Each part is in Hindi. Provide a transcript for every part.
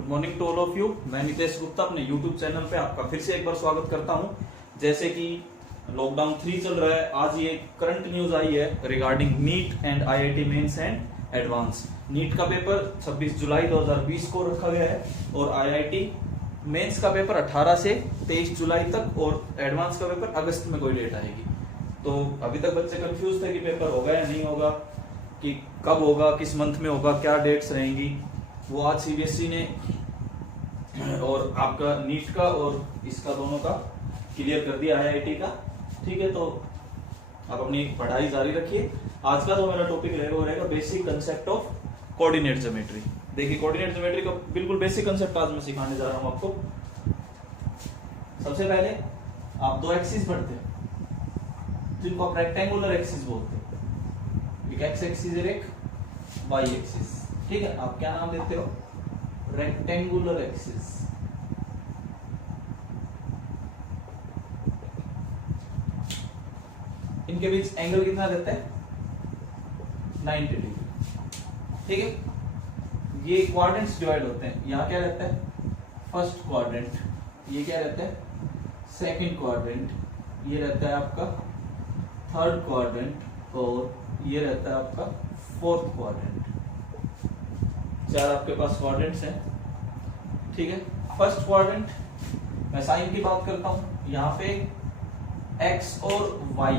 Good morning to all of you. मैं नितेश गुप्ता अपने यूट्यूब चैनल पे आपका फिर से एक बार स्वागत करता हूं। जैसे कि लॉकडाउन 3 चल रहा है, आज ये करंट न्यूज आई है regarding NEET and IIT mains and advance. NEET का पेपर 26 जुलाई 2020 को रखा गया है और आईआईटी मेंस का पेपर 18 से 23 जुलाई तक और एडवांस का पेपर अगस्त में कोई डेट आएगी। तो अभी तक बच्चे कंफ्यूज थे कि पेपर होगा या नहीं होगा, कि कब होगा, किस मंथ में होगा, क्या डेट्स रहेंगी। वो आज सीबीएसई ने और आपका नीट का और इसका दोनों का क्लियर कर दिया आईआईटी का। ठीक है, तो आप अपनी पढ़ाई जारी रखिए। आज का जो मेरा टॉपिक रहेगा वो रहेगा basic concept of coordinate geometry. देखिए, कोऑर्डिनेट ज्योमेट्री का बिल्कुल बेसिक कंसेप्ट आज मैं सिखाने जा रहा हूं आपको। सबसे पहले आप दो एक्सिस पढ़ते हैं जिनको आप रेक्टेंगुलर एक्सिस बोलते हैं। एक एक्स एक्सिस और एक वाई एक्सिस। ठीक है, आप क्या नाम देते हो? Rectangular axis. इनके बीच एंगल कितना रहता है? 90 डिग्री। ठीक है, ये क्वाड्रेंट्स डिवाइड होते हैं। यहां क्या रहता है? First quadrant. ये क्या रहता है? Second quadrant. ये रहता है आपका थर्ड क्वाड्रेंट और ये रहता है आपका फोर्थ क्वाड्रेंट। चार आपके पास क्वाड्रेंट्स हैं। ठीक है, फर्स्ट क्वाड्रेंट मैं साइन की बात करता हूं। यहां पे एक्स और वाई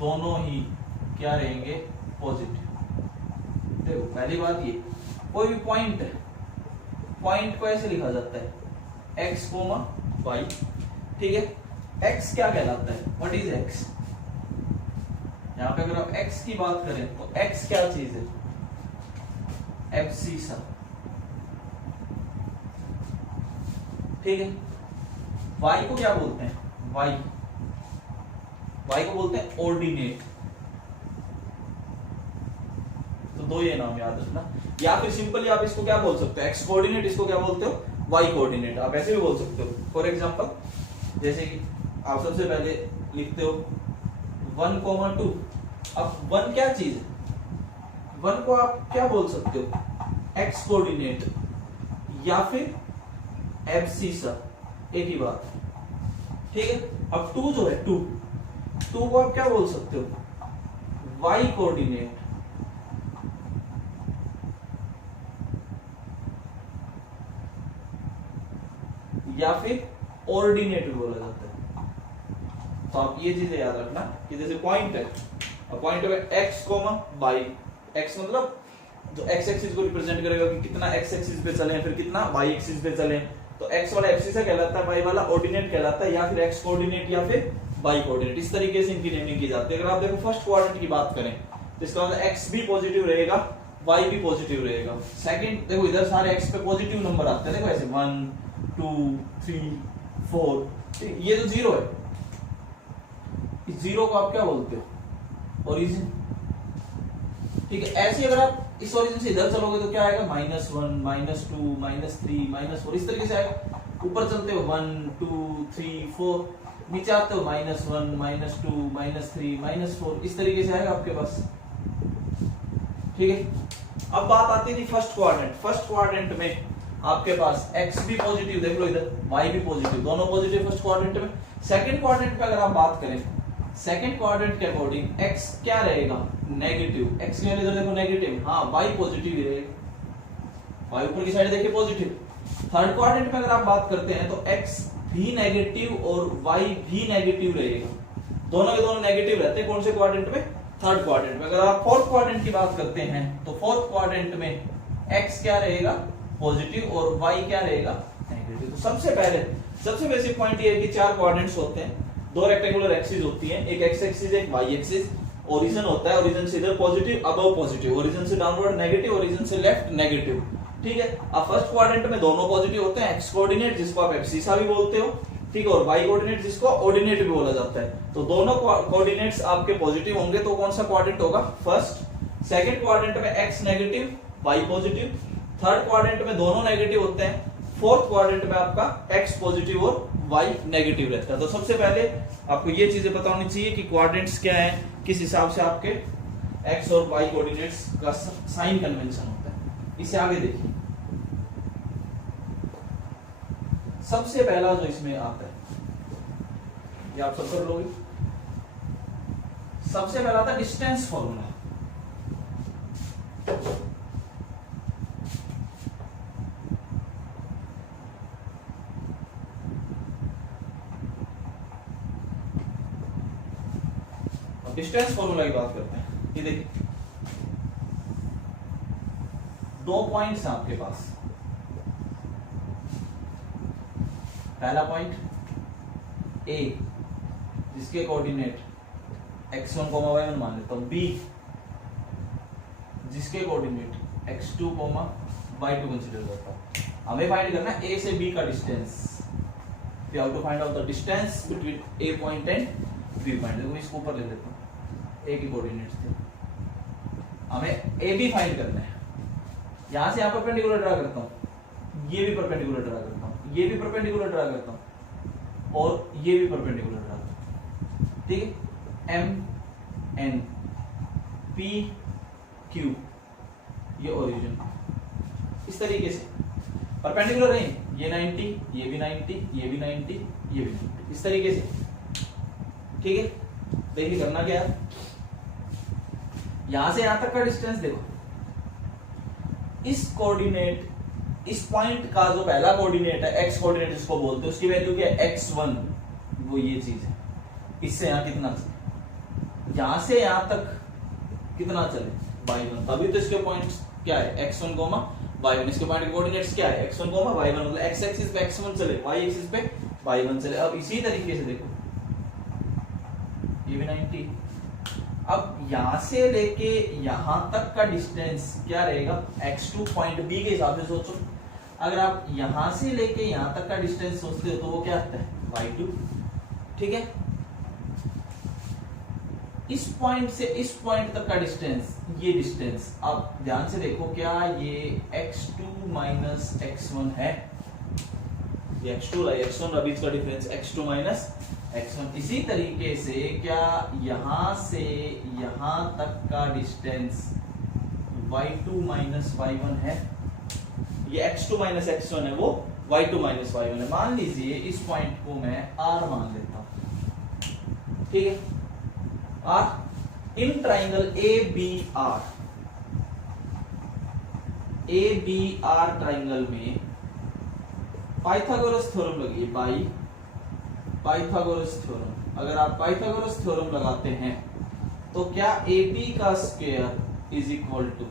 दोनों ही क्या रहेंगे? पॉजिटिव। देखो, पहली बात ये, कोई भी पॉइंट है, पॉइंट को ऐसे लिखा जाता है एक्स कोमा वाई। ठीक है, एक्स क्या कहलाता है? What is x? यहां पे अगर आप एक्स की बात करें तो एक्स क्या चीज है? एब्सिसा। ठीक है, वाई को क्या बोलते हैं? वाई को बोलते हैं ऑर्डिनेट। तो दो ये नाम याद रखना। या फिर सिंपली आप इसको क्या बोल सकते हो? X coordinate. इसको क्या बोलते हो? Y coordinate. आप ऐसे भी बोल सकते हो। फॉर एग्जांपल, जैसे कि आप सबसे पहले लिखते हो 1,2। अब 1 क्या चीज है? 1 को आप क्या बोल सकते हो? एक्स कोऑर्डिनेट या फिर एब्सिसा, एक ही बात। ठीक है, अब 2 जो है 2 को आप क्या बोल सकते हो? वाई कोऑर्डिनेट या फिर ऑर्डिनेट भी बोला जाता है। तो आप ये चीजें याद रखना कि जैसे पॉइंट है, पॉइंट है एक्स कोमा वाई। एक्स मतलब जो एक्स एक्सिस को रिप्रेजेंट करेगा कि कितना एक्स एक्सिस पे चले, फिर कितना वाई एक्सिस पे चले। तो एक्स वाला एब्सिसा कहलाता है, वाई वाला ऑर्डिनेट कहलाता है, या फिर एक्स कोऑर्डिनेट या फिर वाई कोऑर्डिनेट। इस तरीके से इनकी नेमिंग की जाती है। अगर आप देखो फर्स्ट क्वाड्रेंट की बात करें तो इसका मतलब एक्स भी पॉजिटिव रहेगा, वाई भी पॉजिटिव रहेगा। सेकंड देखो, इधर सारे एक्स पे पॉजिटिव नंबर आते हैं। देखो ऐसे 1 2 3 4। ये जो 0 है, इस 0 को आप क्या बोलते हो? ओरिजिन। ठीक है, ऐसे अगर आप इस ओरिजिन से इधर चलोगे तो क्या आएगा? -1 -2 -3 -4। इस तरीके से आएगा। ऊपर चलते हो 1 2 3 4, नीचे आते हो -1 -2 -3 -4। इस तरीके से आएगा आपके पास। ठीक है, अब बात आती थी फर्स्ट क्वाड्रेंट। फर्स्ट क्वाड्रेंट में आपके पास एक्स भी पॉजिटिव, देख लो इधर वाई भी पॉजिटिव, दोनों पॉजिटिव फर्स्ट क्वाड्रेंट में। सेकंड क्वाड्रेंट पे अगर आप बात करें, सेकंड क्वाड्रेंट के अकॉर्डिंग एक्स क्या रहेगा? नेगेटिव। एक्स के इधर देखो नेगेटिव, हाँ वाई पॉजिटिव ही रहेगा। वाई ऊपर की साइड देखिए पॉजिटिव। थर्ड क्वाड्रेंट में अगर आप बात करते हैं तो एक्स भी नेगेटिव और वाई भी नेगेटिव रहेगा। दोनों के दोनों नेगेटिव रहते हैं। कौन से क्वाड्रेंट में? थर्ड क्वाड्रेंट में। अगर आप फोर्थ क्वाड्रेंट की बात करते हैं तो फोर्थ क्वाड्रेंट में एक्स क्या रहेगा? पॉजिटिव और वाई क्या रहेगा? नेगेटिव। तो सबसे बेसिक पॉइंट ये है कि 4 क्वाड्रेंट्स होते हैं, 2 रेक्टेंगुलर एक्सिस होती हैं, एक एक्स एक्सिस एक वाई एक्सिस। ओरिजिन होता है, ओरिजिन से इधर पॉजिटिव, अबव पॉजिटिव, ओरिजिन से डाउनवर्ड नेगेटिव, ओरिजिन से लेफ्ट नेगेटिव। ठीक है, अब फर्स्ट क्वाड्रेंट में दोनों पॉजिटिव होते हैं, एक्स कोऑर्डिनेट जिसको आप एब्सिसा भी बोलते हो, ठीक है, और वाई कोऑर्डिनेट जिसको ऑर्डिनेट भी बोला जाता है। तो दोनों कोऑर्डिनेट्स आपके पॉजिटिव होंगे तो कौन सा क्वाड्रेंट होगा? फर्स्ट। सेकंड क्वाड्रेंट में X negative Y positive. Third quadrant में दोनों नेगेटिव होते हैं। फोर्थ क्वाड्रेंट में आपका एक्स पॉजिटिव और वाई नेगेटिव रहता है। तो सबसे पहले आपको ये चीजें पता होनी चाहिए कि क्वाड्रेंट्स क्या है, किस हिसाब से आपके एक्स और वाई कोऑर्डिनेट्स का साइन कन्वेंशन होता है। इसे आगे देखिए, सबसे पहला जो इसमें आता है, ये आप सब कर लोगे। सबसे पहला था डिस्टेंस फॉर्मूला। डिस्टेंस फॉर्मूला की बात करते हैं। ये देखिए 2 पॉइंट्स हैं आपके पास। पहला पॉइंट ए जिसके कोऑर्डिनेट x1, y1 मान लेता हूं, बी जिसके कोऑर्डिनेट x2, y2 कंसीडर करता हूं। हमें फाइंड करना है a से b का distance. We have to find out the distance between a point and b point. देखो इसको ऊपर ले लेता हूं, a की कोऑर्डिनेट्स थे, हमें a b फाइंड करना है। यहां से यहां परपेंडिकुलर ड्रा करता हूं, ये भी परपेंडिकुलर ड्रा करता हूं, ये भी परपेंडिकुलर ड्रा करता हूं और ये भी परपेंडिकुलर ड्रा करता हूं। ठीक है, M N P Q ये ओरिजिन इस तरीके से परपेंडिकुलर है। ये 90, ये भी 90, ये भी 90, ये भी 90, इस तरीके से। ठीक है, देखिए करना क्या है, यहां से यहां तक का डिस्टेंस देखो, इस कोऑर्डिनेट, इस पॉइंट का जो पहला कोऑर्डिनेट है x कोऑर्डिनेट जिसको बोलते हैं, उसकी वैल्यू क्या है x1, वो ये चीज है। इससे यहां कितना चले, यहां से यहां तक कितना चले y1, तभी तो इसके पॉइंट्स क्या है x1, y1। इसके पॉइंट के कोऑर्डिनेट्स क्या है x1, y1, मतलब x एक्सिस पे x1 चले, y एक्सिस पे y1 चले। अब इसी तरीके से देखो ये भी 90। अब यहां से लेके यहां तक का डिस्टेंस क्या रहेगा, x2 पॉइंट b के हिसाब से सोचो। अगर आप यहां से लेके यहां तक का डिस्टेंस सोचते हो तो वो क्या आता है, y2। ठीक है, इस पॉइंट से इस पॉइंट तक का डिस्टेंस, ये डिस्टेंस आप ध्यान से देखो, क्या ये x2 माइनस x1 है, ये x2 है, x1 अभी इसका डिफरेंस x2 माइनस x1। इसी तरीके से क्या यहां से यहां तक का डिस्टेंस y2 माइनस y1 है, ये x2 माइनस x1 है, वो y2 माइनस y1 है। मान लीजिए इस पॉइंट को मैं r मान लेता हूं। ठीक है, r in triangle ABR, ABR triangle में पाइथागोरस थ्योरम लगी, बाई पाइथागोरस थ्योरम। अगर आप पाइथागोरस थ्योरम लगाते हैं तो क्या AB का square is equal to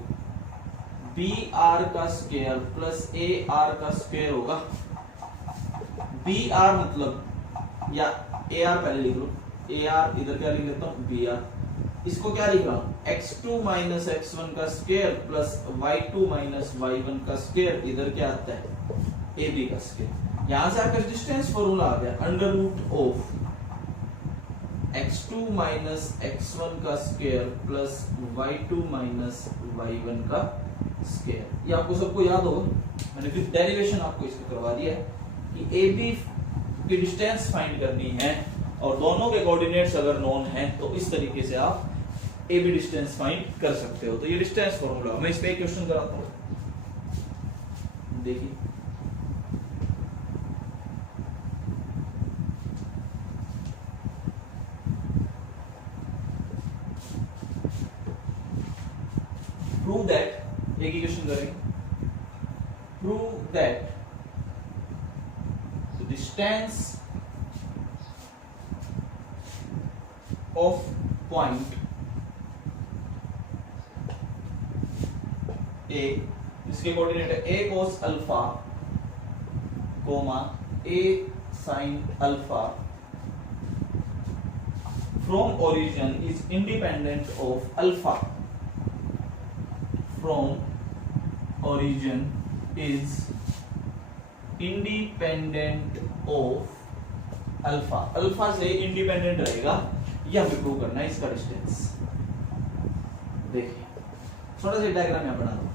BR का स्क्वायर प्लस AR का स्क्वायर होगा। BR मतलब, या AR पहले लिख लो, AR इधर क्या लिख लेता हूं, BR। इसको क्या लिख रहा हूं, x2 माइनस x1 का square plus y2 minus y1 का स्क्वायर, इधर क्या आता है, AB का स्क्वायर। यहां से आपका डिस्टेंस फॉर्मूला आ गया, under root of x2 minus x1 का square plus y2 minus y1 का स्क्वायर। ये आपको सबको याद होगा, मैंने फिर डेरिवेशन आपको इसको करवा दिया है कि AB की डिस्टेंस फाइंड करनी है और दोनों के कोऑर्डिनेट्स अगर नोन हैं तो इस तरीके से आप AB डिस्टेंस फाइंड कर सकते हो। तो ये डिस्टेंस फॉर्मूला, मैं इस पे एक क्वेश्चन कराता हूं, देखिए। प्रूव दैट, एक ही क्वेश्चन करेंगे, prove that the distance of point A, जिसके कोऑर्डिनेट है A cos alpha, A sin alpha, from origin is independent of alpha, from origin is independent of alpha, alpha से इंडिपेंडेंट रहेगा, ये हमें प्रूव करना है इसका डिस्टेंस। देखिए छोटा सा डायग्राम यहां बना दो,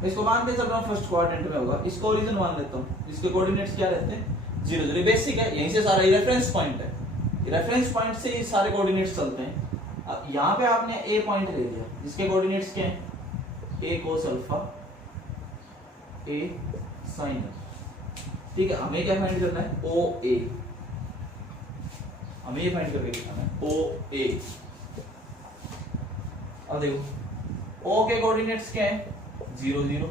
मैं इसको मान के चल रहा हूं फर्स्ट क्वाड्रेंट में होगा, इसको ओरिजिन मान लेता हूं, इसके कोऑर्डिनेट्स क्या रहते हैं, 0 0। बेसिक है, यहीं से सारा रेफरेंस पॉइंट है, रेफरेंस पॉइंट से ही सारे कोऑर्डिनेट्स चलते हैं। अब यहां पे आपने ए पॉइंट ले लिया जिसके कोऑर्डिनेट्स क्या हैं, A cos alpha, A sine, ठीक है। हमें क्या फाइंड करना है, ओ ए, हमें ये फाइंड करके दिखाना है ओ ए। अब देखो ओ के कोऑर्डिनेट्स क्या है, 0 0,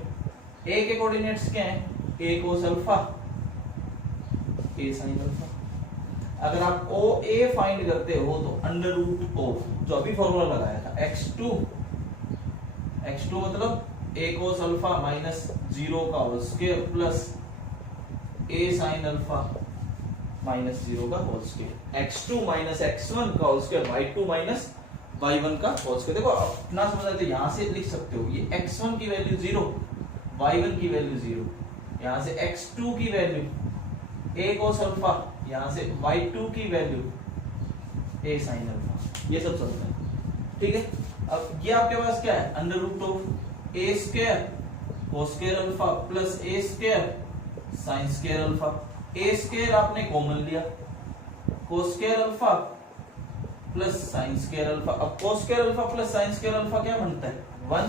ए के कोऑर्डिनेट्स क्या है, ए कोस अल्फा, ए साइन अल्फा। अगर आप ओ ए फाइंड करते हो तो अंडर रूट ओ, जो अभी फॉर्मूला लगाया था, x2 मतलब ए कोस अल्फा माइनस 0 का होल स्क्वायर प्लस ए साइन अल्फा माइनस 0 का whole square, x2 minus x1 का whole square, y2 minus y1 का होल स्क्वायर। देखो अपना समझ आते, यहां से लिख सकते हो ये x1 की वैल्यू 0, y1 की वैल्यू 0, यहां से x2 की वैल्यू a cos अल्फा, यहां से y2 की वैल्यू a sin अल्फा, ये सब समझना है, ठीक है। अब ये आपके पास क्या है, under root of a square cos square alpha plus a square sin square alpha. a square आपने कॉमन लिया, cos square alpha plus sin square alpha. अब cos square alpha plus sin square alpha क्या बनता है, 1,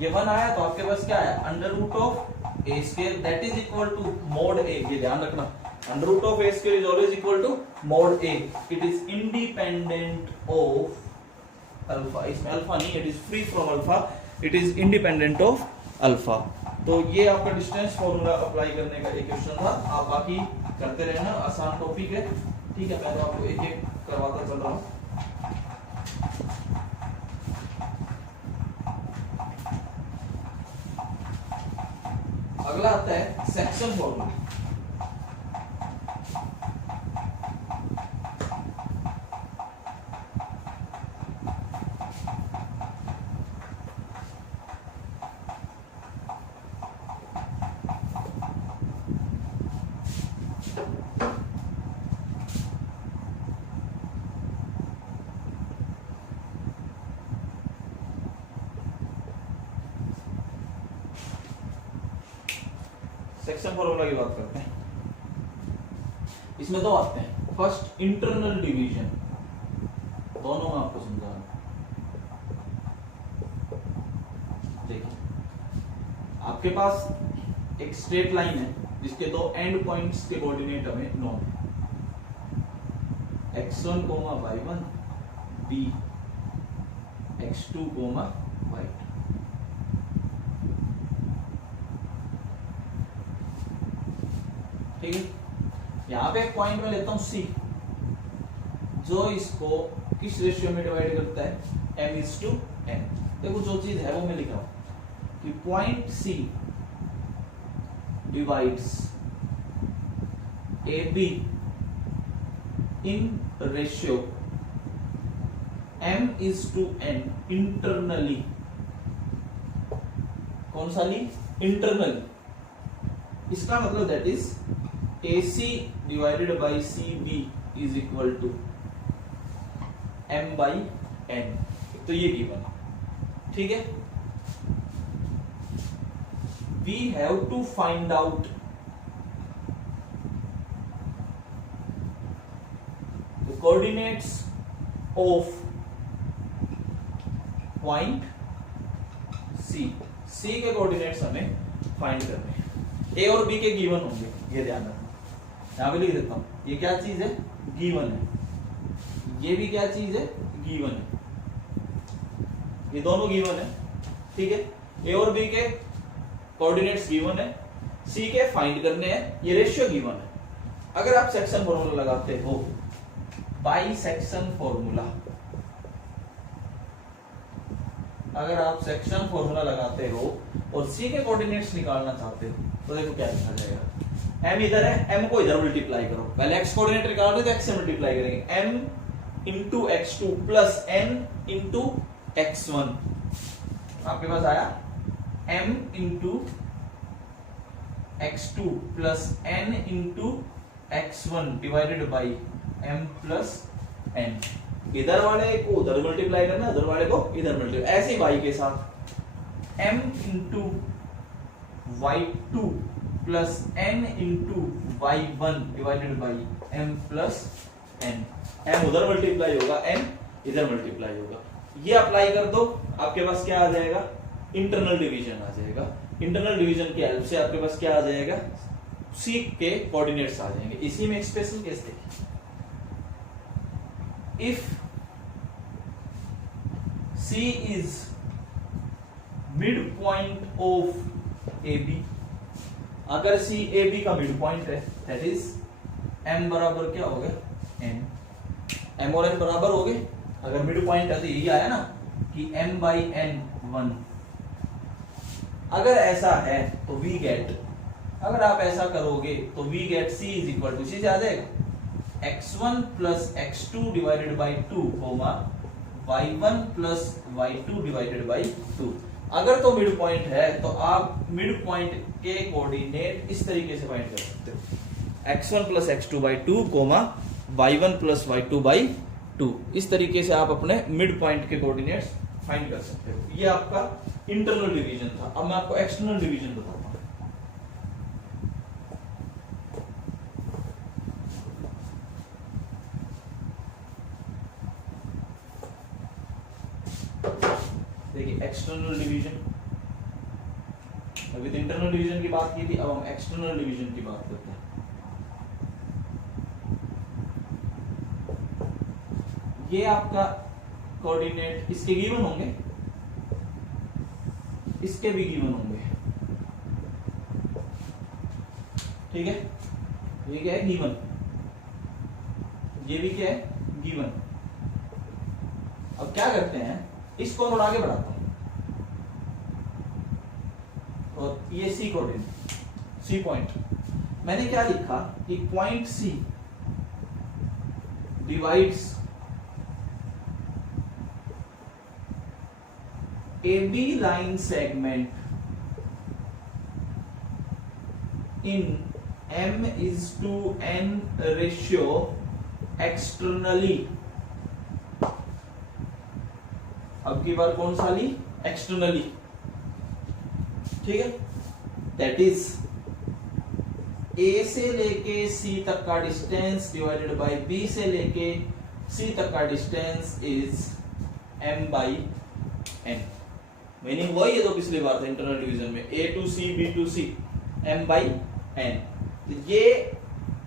ये 1 आया तो आपके पास क्या है, under root of a square that is equal to mod a, ये ध्यान रखना, under root of a square is always equal to mod a, it is independent of alpha, इसमें अल्फा नहीं, it is free from alpha, it is independent of alpha। तो ये आपका डिस्टेंस फॉर्मूला अप्लाई करने का एक क्वेश्चन था, आप बाकी करते रहना, आसान टॉपिक है, ठीक है। मैं तो आपको एक एक करवाता चल रहा हूँ। अगला आता है सेक्शन फॉर्मूला। सेक्शन फॉर्मूला की बात करते हैं, इसमें दो आते हैं, फर्स्ट इंटरनल डिवीजन, दोनों में आपको समझा रहा हूं। देखिए आपके पास एक स्ट्रेट लाइन है जिसके दो एंड पॉइंट्स के कोऑर्डिनेट हमें नोन है, x1, y1 b, x2, y2। ठीक है, यहां पे एक पॉइंट में लेता हूं C, जो इसको किस रेशियो में डिवाइड करता है, m:n। देखो जो चीज है वो मैं लिख रहा हूं कि point C divides AB in ratio m:n internally. कौन सा ली, इंटरनली। इसका मतलब that is AC divided by CB is equal to m/n। तो ये गिवन, ठीक है। We have to find out the coordinates of point C। C के कोऑर्डिनेट्स हमें फाइंड करने हैं, A और B के गिवन होंगे, ये ध्यान रखना। यहां पे लिख देता हूं, ये क्या चीज है, गिवन है, ये भी क्या चीज है, गिवन है, ये दोनों गिवन है, ठीक है। ए और बी के कोऑर्डिनेट्स गिवन है, सी के फाइंड करने हैं, ये रेशियो गिवन है। अगर आप सेक्शन फॉर्मूला लगाते हो, बाई सेक्शन फॉर्मूला, अगर आप सेक्शन फॉर्मूला लगाते हो और सी के कोऑर्डिनेट्स निकालना चाहते हो तो देखो क्या लिखा जाएगा, m इधर है, m को इधर मल्टीप्लाई करो, पहले x कोऑर्डिनेट निकालोगे तो x से मल्टीप्लाई करेंगे, m into x2 plus n into x1। आपके पास आया m into x2 plus n into x1 divided by m plus n। इधर वाले को उधर मल्टीप्लाई करना, उधर वाले को इधर मल्टीप्लाई, ऐसे ही y के साथ m into y2 plus n into y1 divided by m plus n। m उधर मल्टीप्लाई होगा, n इधर मल्टीप्लाई होगा, ये अप्लाई कर दो, आपके पास क्या आ जाएगा, इंटरनल डिवीजन आ जाएगा। इंटरनल डिवीजन की हेल्प से आपके पास क्या आ जाएगा, सी के कोऑर्डिनेट्स आ जाएंगे। इसी में एक स्पेशल केस देखिए, if C is mid point of A B, अगर सी ए बी का मिड पॉइंट है, दैट इज एम बराबर क्या हो गया, एन, एम और एन बराबर हो गए। अगर मिड पॉइंट है तो यही आया ना कि m बाई एन 1। अगर ऐसा है तो वी गेट, अगर आप ऐसा करोगे तो we get c is equal to, C आ जाएगा x1 plus x2 divided by 2 comma y1 plus y2 divided by 2। अगर तो मिड पॉइंट है तो आप मिड पॉइंट के कोऑर्डिनेट इस तरीके से फाइंड कर सकते हो, x1 plus x2 by 2 comma y1 plus y2 by 2। इस तरीके से आप अपने मिड पॉइंट के कोऑर्डिनेट्स फाइंड कर सकते हो। ये आपका इंटरनल डिवीजन था। अब मैं आपको एक्सटर्नल डिवीजन बताता हूं। देखिए एक्सटर्नल डिवीजन, अभी तो इंटरनल डिवीजन की बात की थी, अब हम एक्सटर्नल डिवीजन की बात करते हैं। ये आपका कोऑर्डिनेट इसके गिवन होंगे, इसके भी गिवन होंगे, ठीक है। ये क्या है, गिवन, ये भी क्या है, गिवन। अब क्या करते हैं, इसको थोड़ा आगे बढ़ाता हूं, और ये सी कोऑर्डिनेट, सी पॉइंट, मैंने क्या लिखा कि point C divides AB line segment in m is to n ratio externally। अब की बार कौन सा ली, एक्सटर्नली, ठीक है। दैट इज A से लेके C तक का डिस्टेंस डिवाइडेड बाय B से लेके C तक का distance is m by n। Meaning वही है जो पिछली बार था इंटरनल डिवीजन में, A to C B to C m by n। तो ये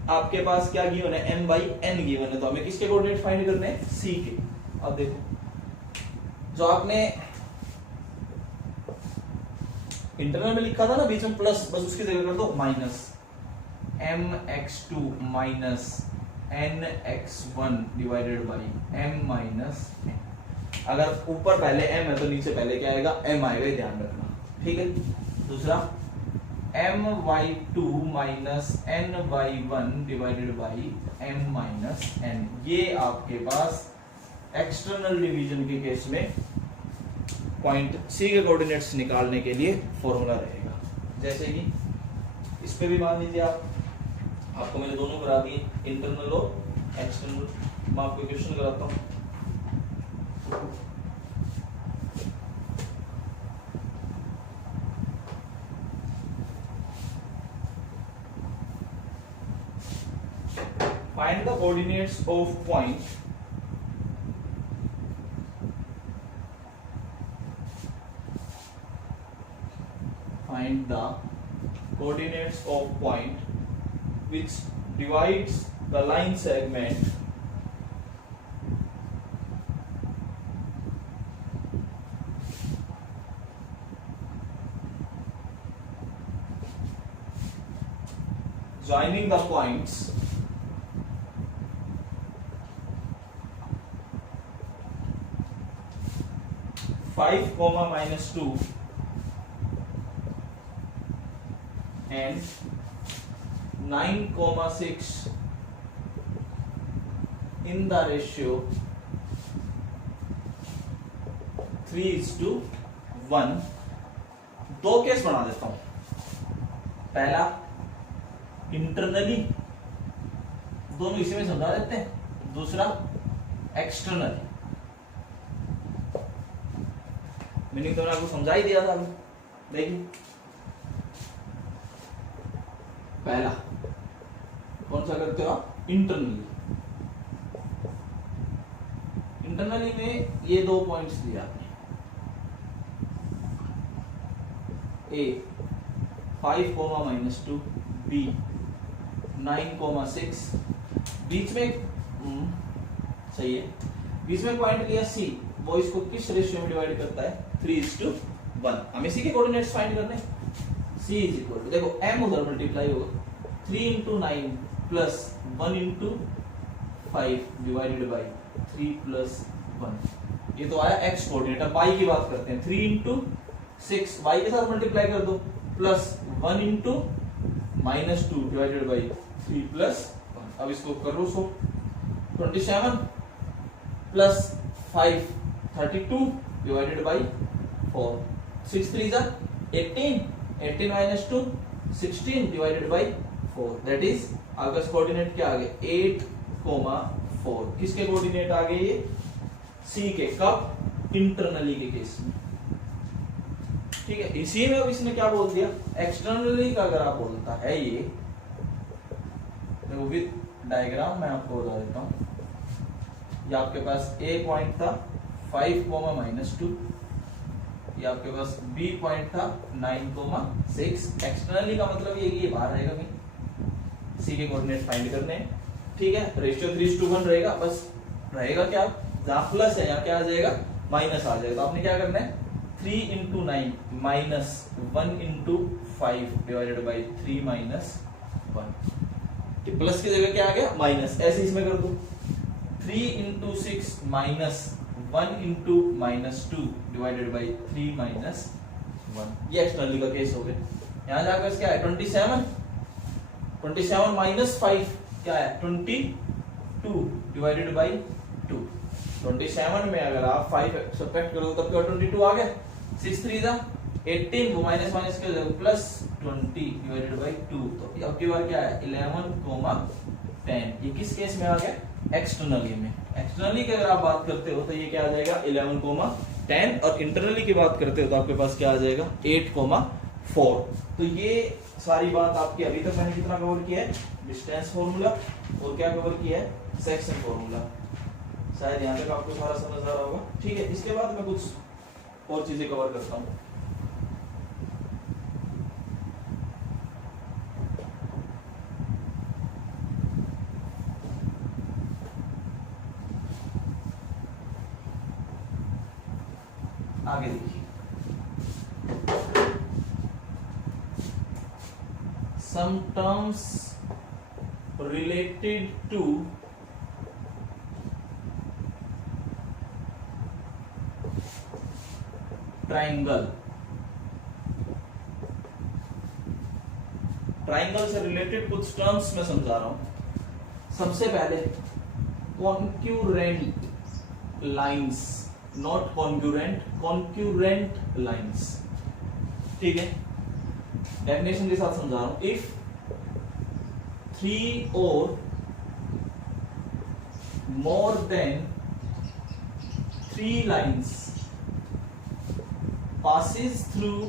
आपके पास क्या गिवन है, m बाई n गिवन है, तो हमें किसके कोऑर्डिनेट फाइंड करने हैं, C के। अब देखो जो आपने इंटरनल में लिखा था ना बीच में प्लस, बस उसकी जगह कर दो minus, mx2 minus nx1 divided by m minus n। अगर ऊपर पहले m है तो नीचे पहले क्या आएगा, m आएगा, ये ध्यान रखना, ठीक है। दूसरा my2 minus ny1 divided by m minus n। ये आपके पास एक्सटर्नल डिवीजन के केस में पॉइंट C के कोऑर्डिनेट्स निकालने के लिए फॉर्मूला रहेगा। जैसे कि इस पे भी मान लीजिए आपको मैंने दोनों करा दिए, इंटरनल और एक्सटर्नल। मैं आपको क्वेश्चन कराता हूं, find the coordinates of point which divides the line segment joining the points 5, -2 and 9, 6 in the ratio 3:1। दो केस बना देता हूं, पहला इंटरनली, दोनों इसी में समझा देते हैं, दूसरा एक्सटर्नल। मीनिंग तो मैंने आपको समझा ही दिया था। देखिए पहला कौन सा करते हो आप, इंटरनली। इंटरनली में ये दो पॉइंट्स दिए आपने, A 5, -2, B 9, 6, बीच में सही है, बीच में पॉइंट लिया C, वो इसको किस रेशियो में डिवाइड करता है? 3:1। हमें C के कोऑर्डिनेट्स फाइंड करने। C इज इक्वल टू, देखो m उधर मल्टीप्लाई होगा 3 × 9 प्लस 1 × 5 डिवाइडेड बाई 3 + 1। ये तो आया x कोऑर्डिनेट। अब y की बात करते हैं। 3 × 6 y के साथ मल्टीप्लाई कर दो प्लस 1 × -2 डिवाइडेड बाई 3 + 1। अब इसको करो सो 27 प्लस 5 32 डिवाइडेड बाई 4। 6 3 जा 18, 18 - 2 16 डिवाइडेड बाई 4। दैट इज आपका कोऑर्डिनेट क्या आ गए? 8, 4। किसके कोऑर्डिनेट आ गए ये? C के। कब? इंटरनली के केस में। ठीक है, इसी में अब इसने क्या बोल दिया? एक्सटर्नली का अगर आप बोलता है ये, देखो विद डायग्राम मैं आपको बता देता हूं। ये आपके पास A पॉइंट था 5, -2, ये आपके पास B पॉइंट था 9, 6। एक्सटर्नली का मतलब ये कि ये बाहर रहेगा कहीं। C के कोऑर्डिनेट फाइंड करने हैं। ठीक है, रेशियो 3:1 रहेगा। बस रहेगा क्या? जहां प्लस है यहाँ क्या आ जाएगा? माइनस आ जाएगा। तो आपने क्या करना है? 3 × 9 -1 × 5 डिवाइडेड बाई 3 - 1। प्लस की जगह क्या आ गया? माइनस। ऐसे इसमें कर दो 3 × 6 -1 × -2 डिवाइडेड बाई 3 - 1। ये एक्सटर्नली का केस हो गया। यहां जाकर क्या है? 27 -5 क्या है? 22 डिवाइडेड बाई 2। 27 में अगर आप 5 सब्ट्रैक्ट करोगे तब क्या 22 आ गया। 6 3 जा 18, वो माइनस माइनस के जाएगा प्लस 20 डिवाइडेड बाई 2। तो अब की बार क्या है? 11, 10। ये किस केस में आ गया? एक्सटर्नली में। एक्सटर्नली की अगर आप बात करते हो तो ये क्या आ जाएगा? 11, 10। और इंटरनली की बात करते हो तो आपके पास क्या आ जाएगा? 8, 4। तो ये सारी बात आपकी अभी तक मैंने कितना कवर किया है? डिस्टेंस फॉर्मूला और क्या कवर किया है? Section formula. शायद यहाँ तक आपको सारा समझ आ रहा होगा। ठीक है, इसके बाद मैं कुछ और चीजें कवर करता हूँ। आगे देखिए, some terms related to triangle. Triangle से रिलेटेड कुछ टर्म्स मैं समझा रहा हूं। सबसे पहले concurrent lines, not concurrent, concurrent lines. ठीक है, डेफिनेशन के साथ समझा रहा हूं। इफ 3 और more than 3 lines passes through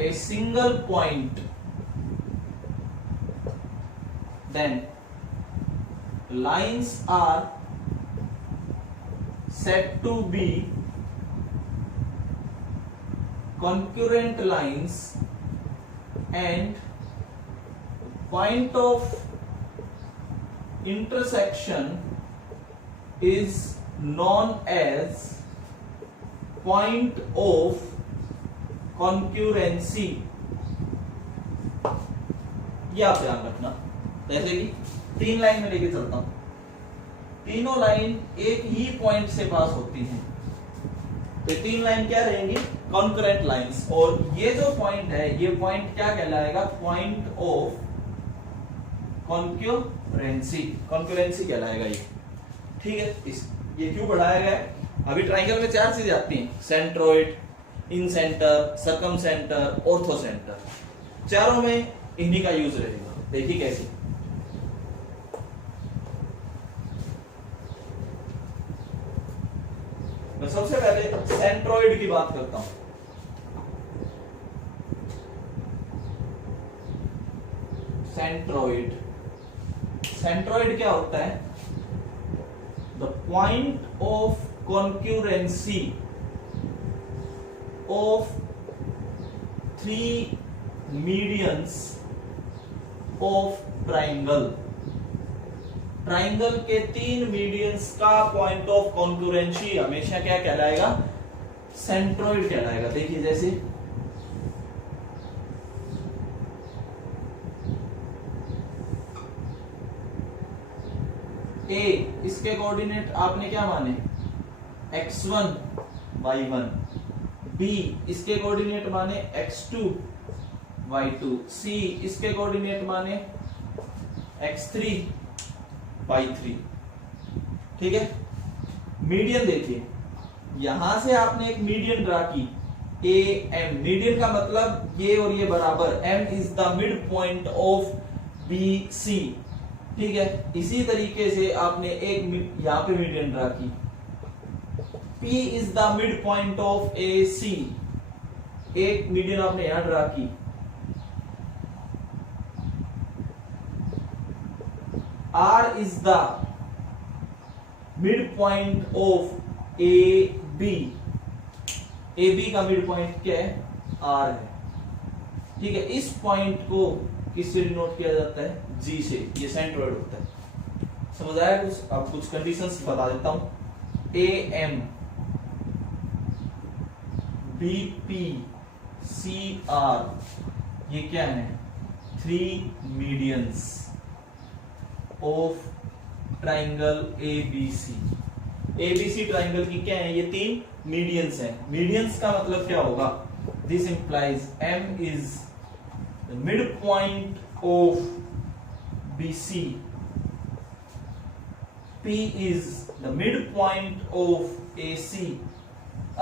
a single point, then lines are said to be concurrent lines and point of intersection is known as point of concurrency। ये आप ध्यान रखना। जैसे कि 3 लाइन में लेके चलता हूं, तीनों लाइन एक ही पॉइंट से पास होती हैं, तो 3 लाइन क्या रहेंगी? Concurrent lines. और ये जो पॉइंट है, ये पॉइंट क्या कहलाएगा? Point of कॉन्क्यूरेंसी। कॉन्क्यूरेंसी कहलाएगा ये। ठीक है, ये क्यों बढ़ाया गया है? अभी ट्राइंगल में 4 चीजें आती हैं: centroid, incentre, circumcentre, orthocentre. चारों में इन्हीं का यूज रहेगा। देखिए कैसे। मैं सबसे पहले सेंट्रोइड की बात करता हूं। सेंट्रोइड, सेंट्रोइड क्या होता है? The point of concurrency of 3 medians of triangle, triangle के 3 मीडियंस का पॉइंट ऑफ कॉन्करेंसी हमेशा क्या कहलाएगा? सेंट्रोइड कहलाएगा। देखिए जैसे ए, इसके कोऑर्डिनेट आपने क्या माने? x1 y1, b इसके कोऑर्डिनेट माने x2 y2, c इसके कोऑर्डिनेट माने x3 y3। ठीक है, मीडियन देखिए, यहां से आपने एक मीडियन ड्रा की ए एम, मीडियन का मतलब ये और ये बराबर, m is the mid point of B C. ठीक है, इसी तरीके से आपने एक यहां पे मीडियन ड्रा की, P is the mid point of A C, एक मीडियन आपने यहां ड्रा की, R is the mid point of A B, A B का मिड पॉइंट क्या है? R है। ठीक है, इस पॉइंट को किससे डिनोट किया जाता है? G से, ये सेंट्रोइड होता है। समझ आया कुछ? अब कुछ कंडीशंस बता देता हूं। A M B P C R, ये क्या है? 3 medians of triangle ABC. ABC triangle की क्या है? ये 3 मीडियंस हैं। मीडियंस का मतलब क्या होगा? This implies M is the mid point of BC, P is the midpoint of AC,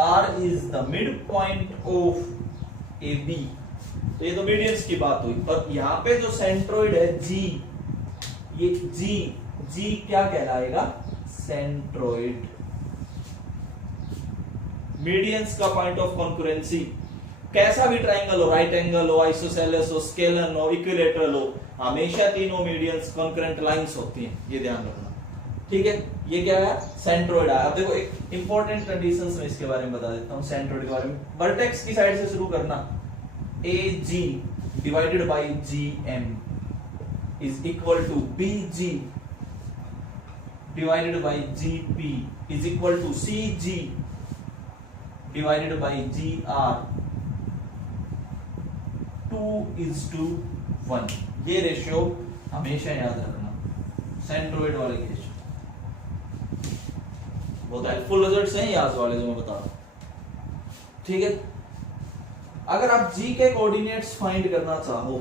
R is the midpoint of AB। तो ये तो मीडियंस की बात हुई, पर यहां पे जो सेंट्रोइड है G, ये G क्या कहलाएगा? सेंट्रोइड। मीडियंस का पॉइंट ऑफ कॉन्करेंसी, कैसा भी ट्राइंगल हो, राइट एंगल हो, आइसोसेलेस हो, स्केलन हो, इक्विलेटरल हो, हमेशा तीनों मीडियंस कॉन्करेंट लाइंस होती हैं, ये ध्यान रखना। ठीक है, ये क्या है? सेंट्रोइड है। अब देखो एक इंपॉर्टेंट कंडीशंस में इसके बारे में बता देता हूं, सेंट्रोइड के बारे में। वर्टेक्स की साइड से शुरू करना, AG divided by GM is equal to BG divided by GP is equal to CG divided by GR 2:1। ये रेशियो हमेशा याद रखना, सेंट्रोइड वाले के रेशियो बहुत हेल्पफुल रिजल्ट्स हैं आज वाले जो मैं बता रहा हूं। ठीक है, अगर आप G के कोऑर्डिनेट्स फाइंड करना चाहो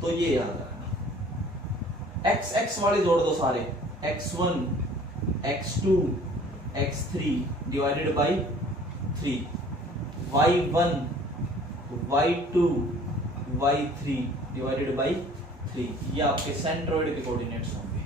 तो ये याद रखना, x वाले जोड़ दो सारे, x1 x2 x3 divided by 3, y1 y2 y3 divided by 3, ये आपके सेंट्रोइड के कोऑर्डिनेट्स होंगे।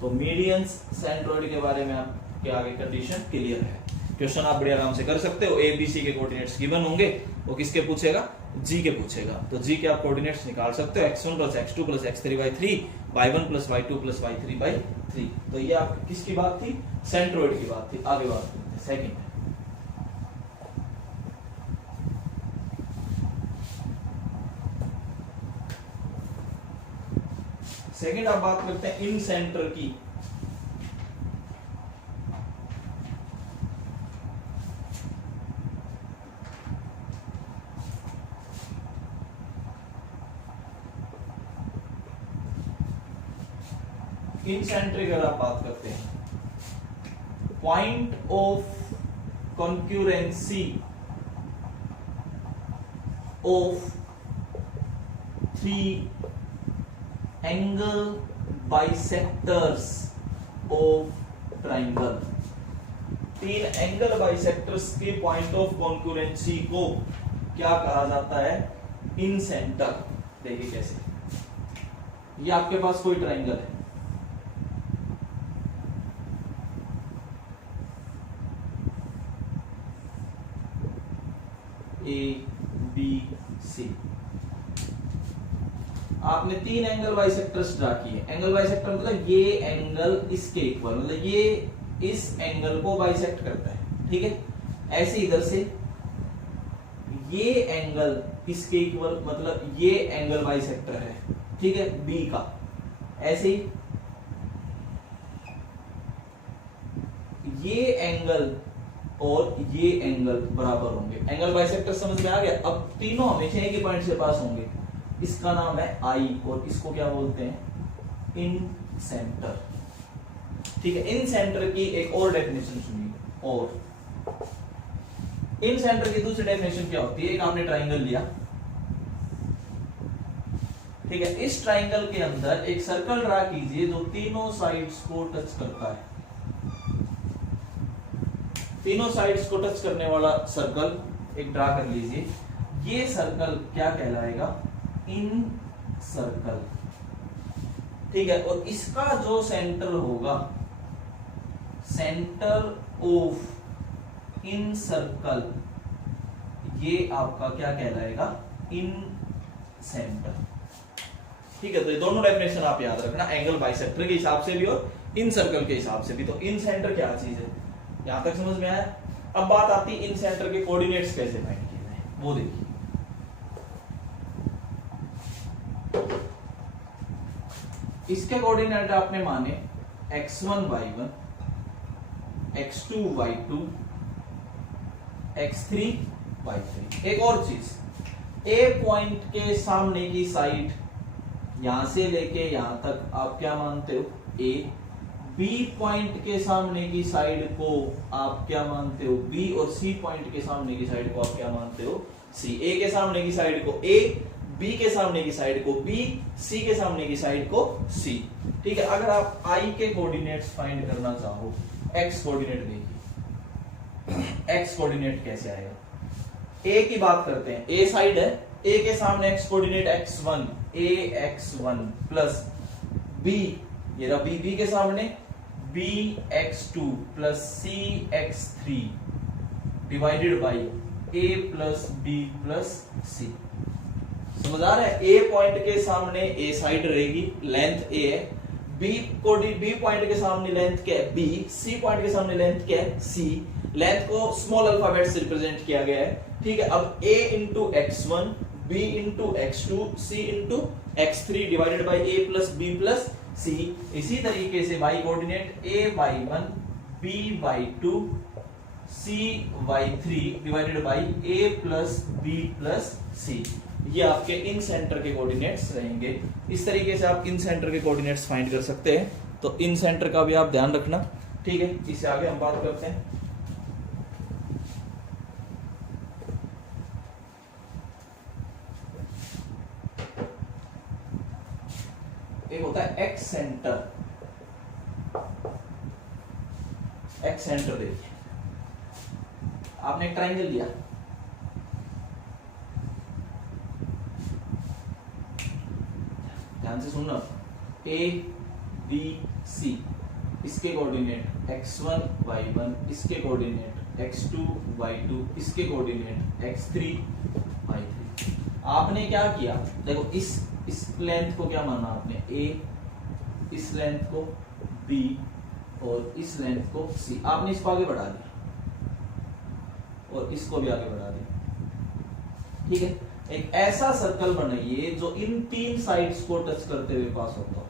तो मीडियंस सेंट्रोइड के बारे में आपके आगे कंडीशन क्लियर है। क्वेश्चन आप बड़े आराम से कर सकते हो। ए बी सी के कोऑर्डिनेट्स गिवन होंगे, वो किसके पूछेगा? जी के पूछेगा। तो जी के आप कोऑर्डिनेट्स निकाल सकते हो, x1 + x2 + x3 by 3, y1 + y2 + y3 by 3। तो ये आप किसकी बात थी? सेंट्रोइड की बात थी। आगे बात करते हैं सेकंड। सेकंड आप बात करते हैं इन सेंटर की। इन सेंटर की अगर आप बात करते हैं, point of concurrency of 3 angle bisectors of triangle. 3 angle bisectors के पॉइंट ऑफ कॉन्क्यूरेंसी को क्या कहा जाता है? Incentre. देखिए कैसे, ये आपके पास कोई ट्राइंगल है, ABC, आपने 3 एंगल बाइसेक्टर्स ड्रा किए। एंगल बाइसेक्टर मतलब ये एंगल इसके इक्वल, मतलब ये इस एंगल को बाइसेक्ट करता है। ठीक है, ऐसे इधर से ये एंगल इसके इक्वल, मतलब ये एंगल बाइसेक्टर है, ठीक है, बी का। ऐसे ही ये एंगल और ये एंगल बराबर होंगे। एंगल बाइसेक्टर समझ में आ गया। अब तीनों हमेशा एक ही पॉइंट से पास होंगे, इसका नाम है आई, और इसको क्या बोलते हैं, इन सेंटर। ठीक है, इन सेंटर की एक और डेफिनेशन सुनिए। और इन सेंटर की दूसरी डेफिनेशन क्या होती है, एक आपने ट्राइंगल लिया, ठीक है, इस ट्राइंगल के अंदर एक सर्कल ड्रा कीजिए जो तीनों साइड्स को टच करता है। तीनों साइड्स को टच करने वाला सर्कल एक ड्रा कर लीजिए। ये सर्कल क्या कहलाएगा, इन सर्कल। ठीक है, और इसका जो सेंटर होगा, सेंटर ऑफ इन सर्कल, ये आपका क्या कहलाएगा, इन सेंटर। ठीक है, तो ये दोनों डेफिनेशन आप याद रखना, एंगल बाइसेक्टर के हिसाब से भी और इन सर्कल के हिसाब से भी। तो इन सेंटर क्या चीज है, यहां तक समझ में आया। अब बात आती है इन सेंटर के कोऑर्डिनेट्स कैसे फाइंड किए जाए, वो देखिए। इसके कोऑर्डिनेट आपने माने x1 y1, x2 y2, x3 y3। एक और चीज, ए पॉइंट के सामने की साइड यहां से लेके यहां तक आप क्या मानते हो, ए। बी पॉइंट के सामने की साइड को आप क्या मानते हो, बी। और सी पॉइंट के सामने की साइड को आप क्या मानते हो, सी। ए के सामने की साइड को ए, बी के सामने की साइड को बी, सी के सामने की साइड को सी। ठीक है, अगर आप आई के कोऑर्डिनेट्स फाइंड करना चाहो, एक्स कोऑर्डिनेट देखिए, एक्स कोऑर्डिनेट कैसे आएगा। ए की बात करते हैं, ए साइड है, ए के सामने x coordinate x1, A x1 plus B, ये रहा बी, बी के सामने B x2 plus C x3 divided by A plus B plus C. समझ आ रहा है, ए पॉइंट के सामने ए साइड रहेगी, लेंथ ए है, बी पॉइंट के सामने लेंथ क्या है, बी, सी पॉइंट के सामने लेंथ क्या है, सी। लेंथ को स्मॉल अल्फाबेट से रिप्रेजेंट किया गया है। ठीक है, अब a into x1, b into x2, c into x3 divided by a plus b plus c। इसी तरीके से y coordinate a y1, b y2, c y3 divided by a plus b plus c। ये आपके इन सेंटर के कोऑर्डिनेट्स रहेंगे। इस तरीके से आप इन सेंटर के कोऑर्डिनेट्स फाइंड कर सकते हैं। तो इन सेंटर का भी आप ध्यान रखना। ठीक है, इससे आगे हम बात करते हैं। एक होता है एक्स सेंटर। एक्स सेंटर देखिए, आपने एक ट्राइंगल लिया, ध्यान से सुनना, ए बी सी, इसके कोऑर्डिनेट x1 y1, इसके कोऑर्डिनेट x2 y2, इसके कोऑर्डिनेट x3 y3। आपने क्या किया, देखो इस लेंथ को क्या माना आपने, ए, इस लेंथ को बी और इस लेंथ को सी। आपने इसको आगे बढ़ा दिया और इसको भी आगे बढ़ा दिया। ठीक है, एक ऐसा सर्कल बनाइए जो इन तीन साइड्स को टच करते हुए पास होता हो।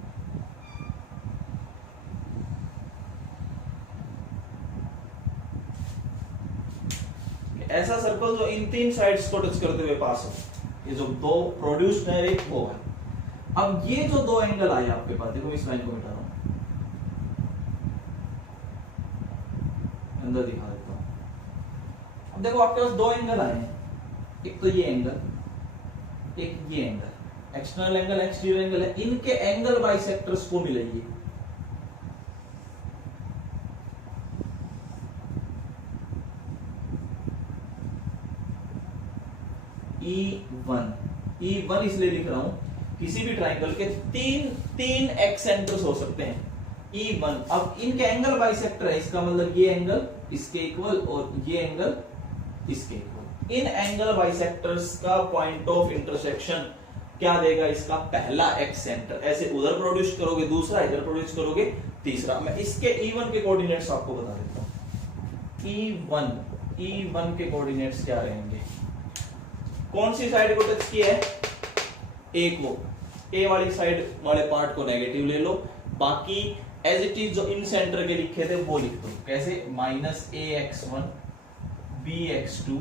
ऐसा सर्कल जो इन तीन साइड्स को टच करते हुए पास हो। ये जो दो प्रोड्यूस्ड है, एक वो है। अब ये जो दो एंगल आए आपके पास, देखो इस लाइन को मिटा रहा हूं, अंदर दिखा देता हूं। अब देखो आपके पास दो एंगल आए हैं, एक तो ये एंगल, एक ये angle, external angle, exterior angle है। इनके एंगल बाइसेक्टर्स को मिलाइए। E1 इसलिए लिख रहा हूं, किसी भी ट्राइंगल के तीन एक्सेंटर्स हो सकते हैं। E1, अब इनके एंगल बाइसेक्टर है, इसका मतलब ये एंगल इसके इक्वल और ये एंगल इसके इक्वल। इन एंगल बाइसेक्टर्स का पॉइंट ऑफ इंटरसेक्शन क्या देगा, इसका पहला एक्सेंटर। ऐसे उधर प्रोड्यूस करोगे दूसरा, इधर प्रोड्यूस करोगे तीसरा। मैं इसके E1 के कोऑर्डिनेट्स आपको बता देता हूं। E1 के कोऑर्डिनेट्स क्या रहेंगे, कौन सी साइड को टच किया है? ए को, ए वाली साइड वाले पार्ट को नेगेटिव ले लो, बाकी एज इट इज जो इन सेंटर के लिखे थे वो लिख दो। कैसे? -ax1 bx2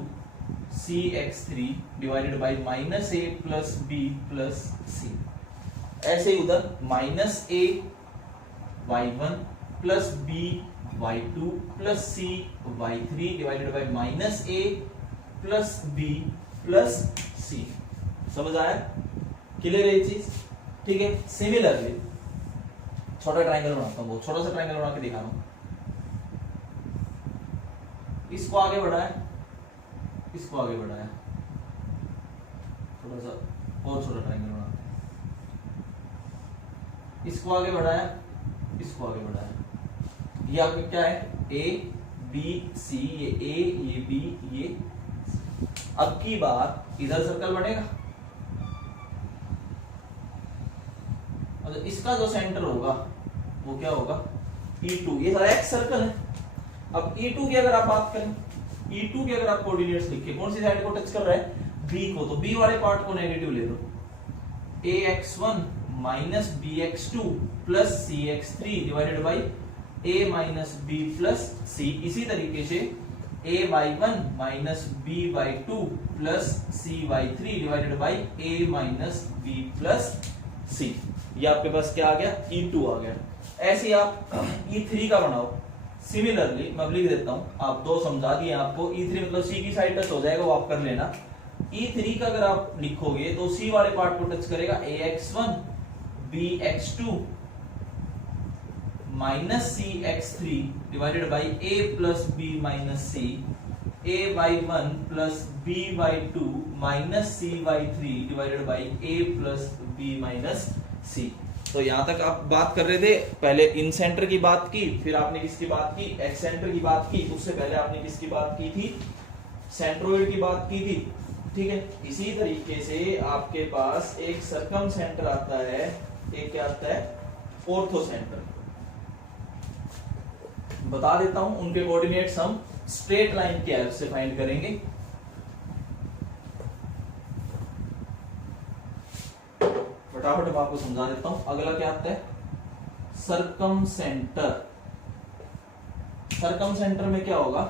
cx3 divided by -a plus b plus c। ऐसे ही उधर -a y1 plus b y2 plus c y3 divided by -a plus b plus c। समझ आया? क्लियर है ये चीज? ठीक है। सिमिलरली छोटा ट्रायंगल बनाता हूं, बहुत छोटा सा ट्रायंगल बना के दिखा रहा हूं। इसको आगे बढ़ाया, इसको आगे बढ़ाया, थोड़ा सा और छोटा ट्रायंगल बनाते हैं। इसको आगे बढ़ाया, इसको आगे बढ़ाया। ये आपका क्या है? ए बी सी, ये ए ये बी ये C। अब की बार इधर सर्कल बनेगा, इसका जो सेंटर होगा वो क्या होगा? E2। ये सारा एक्स सर्कल है। अब E2 की अगर आप बात करें, E2 के अगर आप कोऑर्डिनेट्स लिखे, कौन सी साइड को टच कर रहा है? B को, तो B वाले पार्ट को नेगेटिव ले दो। ax1 minus bx2 plus cx3 divided by a minus b plus c। इसी तरीके से ay1 minus by2 plus cy3 divided by a minus b plus c। ये आपके पास क्या आ गया? E2 आ गया। ऐसे आप E3 का बनाओ। सिमिलरली मैं लिख देता हूं, आप दो समझा दिए आपको। E3 मतलब C की साइड टच हो जाएगा, वो आप कर लेना। E3 का अगर आप लिखोगे तो C वाले पार्ट को टच करेगा ax1 bx2 minus cx3 divided by a plus b minus c, ay1 plus by2 minus cy3 divided by a plus b minus c। तो यहां तक आप बात कर रहे थे। पहले इन सेंटर की बात की, फिर आपने किसकी बात की? एक्स सेंटर की बात की। उससे पहले आपने किसकी बात की थी? सेंट्रोइड की बात की थी। ठीक है। इसी तरीके से आपके पास एक सर्कम सेंटर आता है, एक क्या आता है? Ortho centre. बता देता हूं, उनके कोऑर्डिनेट्स हम स्ट्रेट लाइन की हेल्प से फाइंड करेंगे। फटाफट मैं आपको समझा देता हूं। अगला क्या आता है? Circum centre. सर्कम सेंटर में क्या होगा?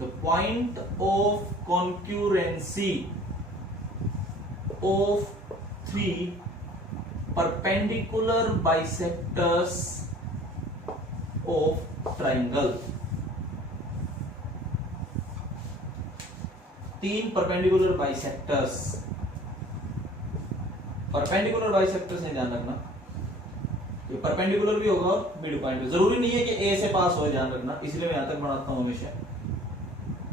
The point of concurrency of 3 perpendicular bisectors of triangle. 3 perpendicular bisectors. Perpendicular bisector से ध्यान रखना, ये परपेंडिकुलर भी होगा और मिड पॉइंट भी। जरूरी नहीं है कि ए से पास हो, ध्यान रखना, इसलिए मैं यहां तक बनाता हूं हमेशा।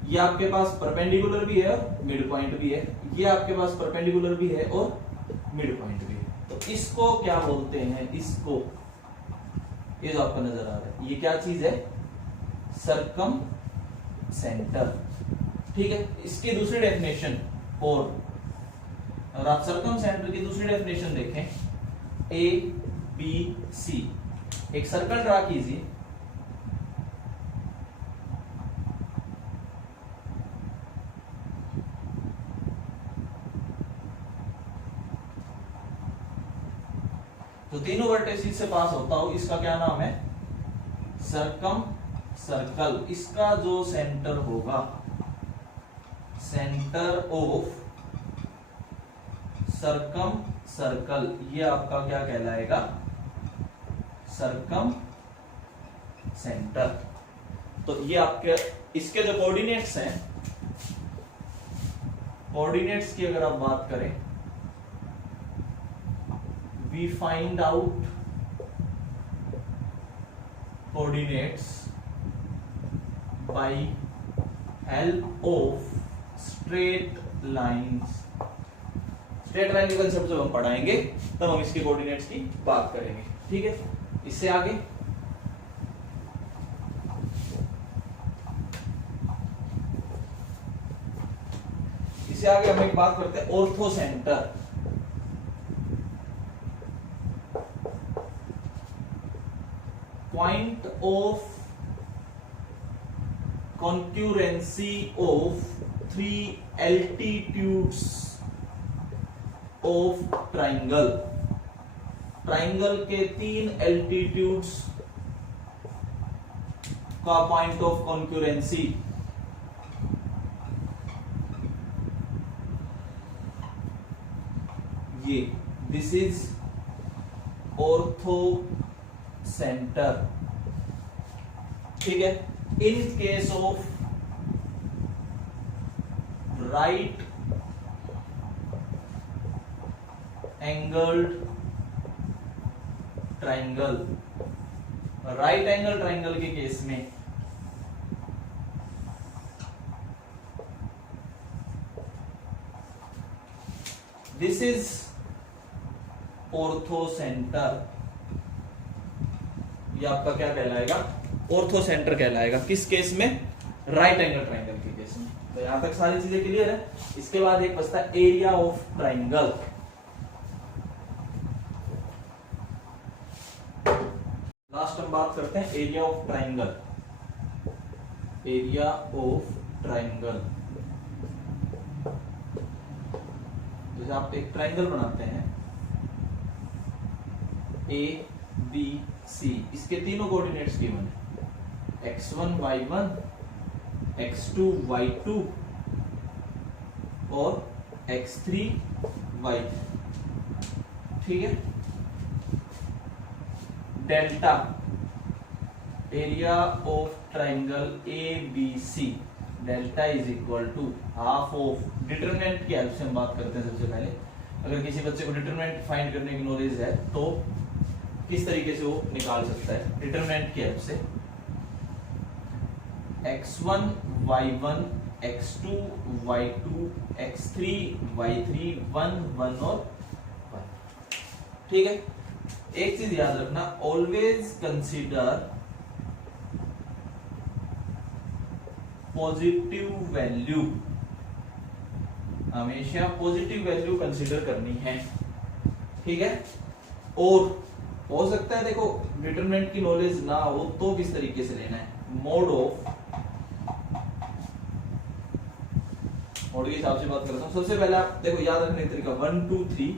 ये आपके पास परपेंडिकुलर भी है और मिड पॉइंट भी है, ये आपके पास परपेंडिकुलर भी है और मिड पॉइंट भी है। तो इसको क्या बोलते हैं? इसको, ये जो आपको नजर आ रहा है, ये क्या चीज है? Circum centre. ठीक है। इसकी दूसरी डेफिनेशन, और अगर आप सर्कम सेंटर की दूसरी डेफिनेशन देखें, ए बी सी, एक सर्कल ड्रा कीजिए। तो तीनों वर्टेसिस से पास होता हो, इसका क्या नाम है? Circum circle. इसका जो सेंटर होगा, सेंटर ऑफ सर्कम सर्कल, ये आपका क्या कहलाएगा? Circum centre. तो ये आपके, इसके जो कोऑर्डिनेट्स हैं, कोऑर्डिनेट्स की अगर आप बात करें, we find out coordinates by help of straight lines. Straight line के कंसेप्ट जब हम पढ़ाएंगे तब हम इसके कोऑर्डिनेट्स की बात करेंगे। ठीक है। इससे आगे हम एक बात करते हैं, orthocentre. Point of concurrency of 3 altitudes of triangle, triangle के 3 एल्टीट्यूड्स का पॉइंट ऑफ कॉन्क्यूरेंसी, ये दिस इज ऑर्थो सेंटर, ठीक है। In case of right angled triangle, right angle triangle के केस में दिस इज ऑर्थो सेंटर, ये आपका क्या कहलाएगा, ऑर्थो सेंटर कहलाएगा। किस केस में, राइट एंगल ट्राइंगल के केस में। तो यहां तक सारी चीजें क्लियर है। इसके बाद एक बचता है एरिया ऑफ ट्राइंगल। लास्ट हम बात करते हैं area of triangle. Area of triangle, जैसे आप एक ट्राइंगल बनाते हैं ए बी सी, इसके तीनों कोऑर्डिनेट्स गिवन है, x1 y1 x2 y2 और x3 y, ठीक है। Delta area of triangle A B C, delta is equal to half of, determinant की हेल्प से हम बात करते हैं। सबसे पहले अगर किसी बच्चे को डिटरमिनेंट फाइंड करने की नॉलेज है तो किस तरीके से वो निकाल सकता है, डिटरमिनेंट की हेल्प से x1 y1 x2 y2 x3 y3 1 1 और 1, ठीक है। एक चीज याद रखना, ऑलवेज कंसीडर पॉजिटिव वैल्यू, हमेशा पॉजिटिव वैल्यू कंसीडर करनी है, ठीक है। और हो सकता है देखो डिटरमिनेंट की नॉलेज ना हो तो किस तरीके से लेना है, मोड के हिसाब से बात करता हूं। सबसे पहले आप देखो याद रखने का तरीका 1 2 3,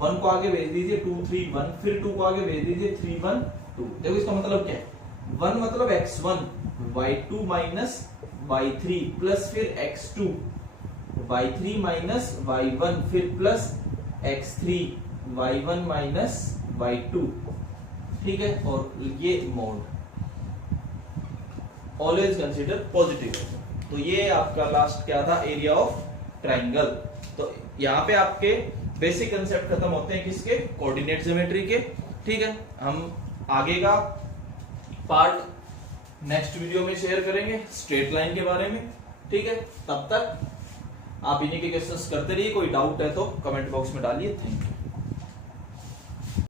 1 को आगे भेज दीजिए 2 3 1, फिर 2 को आगे भेज दीजिए 3 1 2। देखो इसका मतलब क्या है, 1 मतलब x1 y2 minus y3 plus फिर x2 y3 माइनस y1 फिर plus x3 y1 minus y2, ठीक है। और ये मोड ऑलवेज कंसीडर पॉजिटिव। तो ये आपका लास्ट क्या था, एरिया ऑफ ट्राइंगल। तो यहाँ पे आपके बेसिक कंसेप्ट खत्म होते हैं किसके, कोऑर्डिनेट ज्योमेट्री के, ठीक है। हम आगे का पार्ट नेक्स्ट वीडियो में शेयर करेंगे स्ट्रेट लाइन के बारे में, ठीक है। तब तक आप इन्हीं के क्वेश्चंस करते रहिए, कोई डाउट है तो कमेंट बॉक्स में डालिए। Thank you.